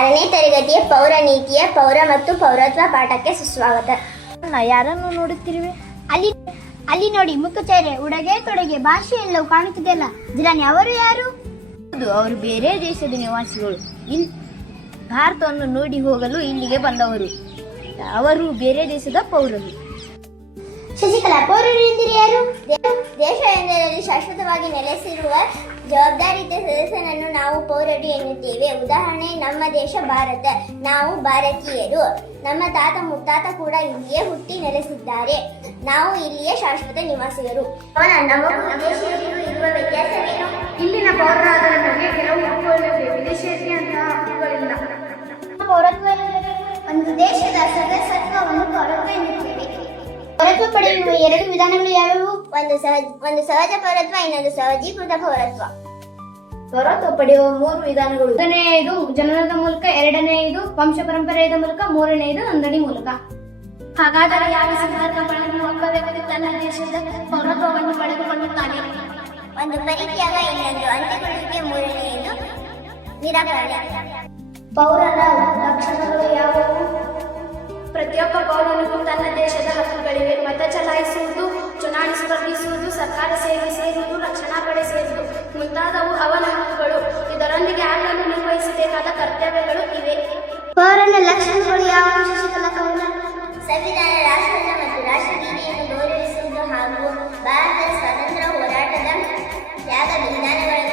6ನೇ ತರಗತಿಯ ಪೌರ ನೀತಿಯ ಪೌರ ಮತ್ತು ಪೌರತ್ವ ಪಾಠಕ್ಕೆ ಸುಸ್ವಾಗತ. ಯಾರನ್ನು ನೋಡುತ್ತಿರುವೆ? ಅಲ್ಲಿ ಅಲ್ಲಿ ನೋಡಿ, ಮುಖಚರ್ಯೆ, ಉಡುಗೆ ತೊಡುಗೆ, ಭಾಷೆ ಎಲ್ಲವೂ ಕಾಣುತ್ತಿದೆಯಲ್ಲ. ಜಿಲಾನಿ ಅವರು ಯಾರು? ಹೌದು, ಅವರು ಬೇರೆ ದೇಶದ ನಿವಾಸಿಗಳು. ಭಾರತವನ್ನು ನೋಡಿ ಹೋಗಲು ಇಲ್ಲಿಗೆ ಬಂದವರು. ಅವರು ಬೇರೆ ದೇಶದ ಪೌರರು. ಶಶಿಕಲಾ, ಪೌರರು ಎಂದರೆ ಯಾರು? ದೇಶ ಎಂದರಲ್ಲಿ ಶಾಶ್ವತವಾಗಿ ನೆಲೆಸಿರುವ ಜವಾಬ್ದಾರಿಯುತ ಸದಸ್ಯನನ್ನು ನಾವು ಪೌರರು ಎನ್ನುತ್ತೇವೆ. ಉದಾಹರಣೆ, ನಮ್ಮ ದೇಶ ಭಾರತ, ನಾವು ಭಾರತೀಯರು. ನಮ್ಮ ತಾತ ಮುತ್ತಾತ ಕೂಡ ಇಲ್ಲಿಯೇ ಹುಟ್ಟಿ ನೆಲೆಸಿದ್ದಾರೆ. ನಾವು ಇಲ್ಲಿಯ ಶಾಶ್ವತ ನಿವಾಸಿಗರು. ನಮಗೂ ವಿದೇಶಿಯರಿಗೂ ಇರುವ ವ್ಯತ್ಯಾಸವೇನು? ಇಲ್ಲಿನ ಪೌರರಾದ ನಮಗೆ ಕೆಲವು ಹಕ್ಕುಗಳಿವೆ, ವಿದೇಶಿಯರಿಯಂತಹ ಹಕ್ಕುಗಳಿಲ್ಲ. ಪೌರತ್ವ ಎಂದರೆ ಒಂದು ದೇಶದ ಸದಸ್ಯತ್ವವನ್ನು ಪೌರತ್ವ ಎನ್ನುತ್ತೇವೆ. ಪೌರತ್ವ ಪಡೆಯುವ 2 ವಿಧಾನಗಳು ಯಾವುವು? ಒಂದು ಸಹಜ ಪೌರತ್ವ, ಇನ್ನೊಂದು ಸಹಜೀಕೃತ ಪೌರತ್ವ. ಪೌರತ್ವ ಪಡೆಯುವ 3 ವಿಧಾನಗಳು. ಮೊದಲನೆಯದು ಜನನದ ಮೂಲಕ, ಎರಡನೆಯದು ವಂಶ ಪರಂಪರೆಯ ಮೂಲಕ, ಮೂರನೆಯದು ನೋಂದಣಿ ಮೂಲಕ. ಹಾಗಾದರೆ ಯಾವ ಸಂದರ್ಭಗಳಲ್ಲಿ ಒಬ್ಬ ವ್ಯಕ್ತಿ ತನ್ನ ದೇಶದ ಪೌರತ್ವವನ್ನು ಪಡೆದುಕೊಳ್ಳುತ್ತಾನೆ? ಒಂದು ಪರಿತ್ಯಾಗ, ಇನ್ನೊಂದು ಅಂತ್ಯಗೊಳ್ಳುವಿಕೆ, ಮೂರನೆಯದು ನಿರಾಕರಣೆ. ಪೌರರ ಲಕ್ಷಣಗಳು ಯಾವುವು? ಪ್ರತಿಯೊಬ್ಬ ಪೌರನಿಗೂ ತನ್ನ ದೇಶದ ಹಕ್ಕುಗಳಿವೆ. ಮತ ಚಲಾಯಿಸುವುದು, ಚುನಾವಣೆ ಸ್ಪರ್ಧಿಸುವುದು, ಸರ್ಕಾರ ಸೇವೆ ಸೇರುವುದು, ರಕ್ಷಣಾ ಪಡೆ ಸೇರುವುದು ಮುಂತಾದವು ಅವನ ಹಕ್ಕುಗಳು. ಇದರೊಂದಿಗೆ ಆತನು ನಿರ್ವಹಿಸಬೇಕಾದ ಕರ್ತವ್ಯಗಳು ಇವೆ. ಪೌರನ ಲಕ್ಷಣಗಳು ಯಾವುವು? ಶಶಿಕಲಾ ಕೌಲ. ಸಂವಿಧಾನ, ರಾಷ್ಟ್ರದ ಮತ್ತು ರಾಷ್ಟ್ರಗೀತೆಯನ್ನು ಗೌರವಿಸುವುದು ಹಾಗೂ ಭಾರತದ ಸ್ವಾತಂತ್ರ್ಯ ಹೋರಾಟದ ತ್ಯಾಗ ಬಲಿದಾನಗಳನ್ನು